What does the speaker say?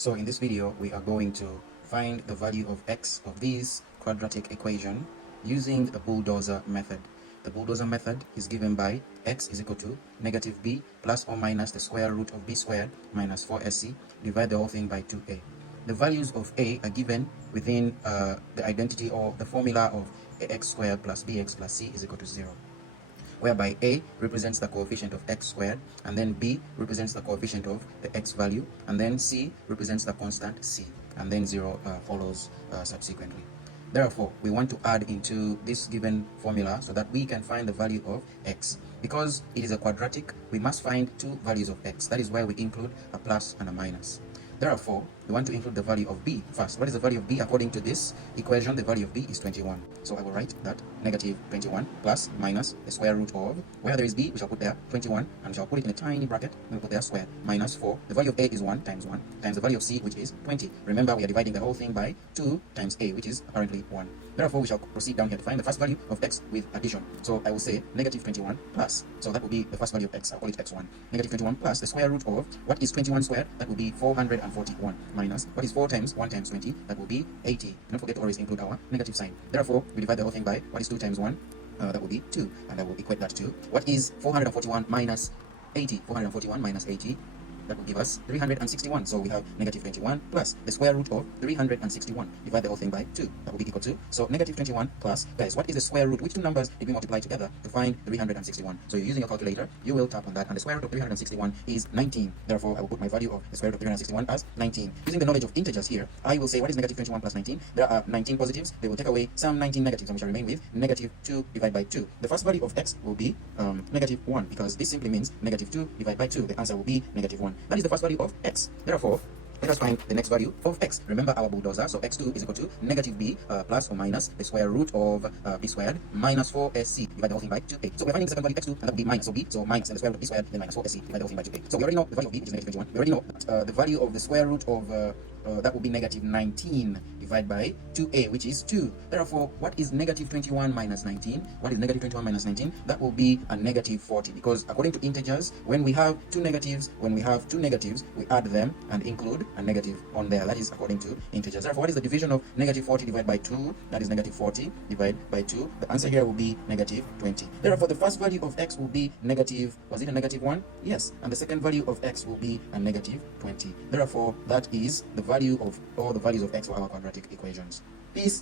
So in this video, we are going to find the value of x of this quadratic equation using the Bulldozer method. The Bulldozer method is given by x is equal to negative b plus or minus the square root of b squared minus 4sc, divide the whole thing by 2a. The values of a are given within the identity or the formula of ax squared plus bx plus c is equal to 0, whereby a represents the coefficient of x squared, and then b represents the coefficient of the x value, and then c represents the constant c, and then 0 follows subsequently. Therefore, we want to add into this given formula so that we can find the value of x. Because it is a quadratic, we must find two values of x. That is why we include a plus and a minus. Therefore, we want to include the value of b first. What is the value of b according to this equation? The value of b is 21. So I will write that negative 21 plus minus the square root of, where there is b, we shall put there 21, and we shall put it in a tiny bracket, and we put there square, minus 4. The value of a is 1 times the value of c, which is 20. Remember, we are dividing the whole thing by 2 times a, which is apparently 1. Therefore, we shall proceed down here to find the first value of x with addition. So I will say negative 21 plus, so that will be the first value of x, I'll call it x1. Negative 21 plus the square root of, what is 21 squared? That will be 441, minus, what is 4 times 1 times 20? That will be 80. Don't forget to always include our negative sign. Therefore, we divide the whole thing by, what is 2 times 1? That will be 2, and I will equate that to, what is 441 minus 80? 441 minus 80, that will give us 361. So we have negative 21 plus the square root of 361. Divide the whole thing by 2. That will be equal to, so negative 21 plus, guys, what is the square root? Which two numbers did we multiply together to find 361? So you're using your calculator, you will tap on that, and the square root of 361 is 19. Therefore, I will put my value of the square root of 361 as 19. Using the knowledge of integers here, I will say, what is negative 21 plus 19? There are 19 positives. They will take away some 19 negatives, and we shall remain with negative 2 divided by 2. The first value of x will be negative 1, because this simply means negative 2 divided by 2. The answer will be negative 1. That is the first value of x. Therefore, let us find the next value of x. Remember our bulldozer, so x2 is equal to negative b plus or minus the square root of b squared minus 4sc, divide the whole thing by 2a. So we're finding the second value x2, and that will be minus, so b, so minus and the square root of b squared, then minus 4sc, divide the whole thing by 2a. So we already know the value of b, which is negative 21. We already know that the value of the square root of that will be negative 19 divided by 2a, which is 2. Therefore, what is negative 21 minus 19? What is negative 21 minus 19? That will be a negative 40, because according to integers, when we have two negatives, we add them and include a negative on there. That is according to integers. Therefore, what is the division of negative 40 divided by 2? That is negative 40 divided by 2. The answer here will be negative 20. Therefore, the first value of x will be negative, was it a negative 1? Yes. And the second value of x will be a negative 20. Therefore, that is the value of all the values of x for our quadratic equations. Peace.